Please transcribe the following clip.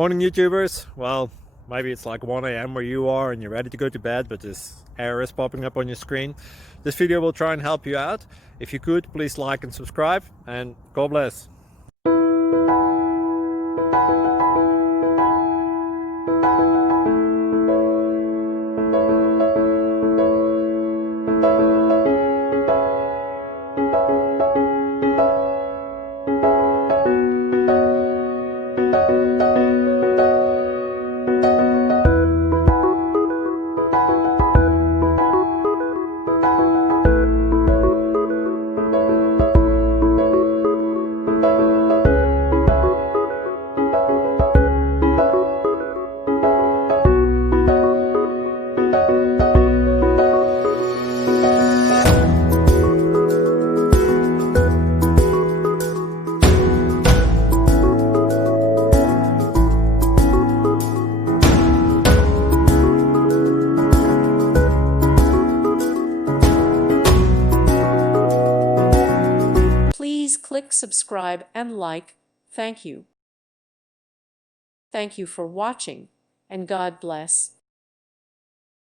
Morning YouTubers. Well, maybe it's like 1 a.m. where you are and you're ready to go to bed, but this error is popping up on your screen. This video will try and help you out. If you could, please like and subscribe, and God bless. Please click subscribe and like. Thank you. Thank you for watching, and God bless.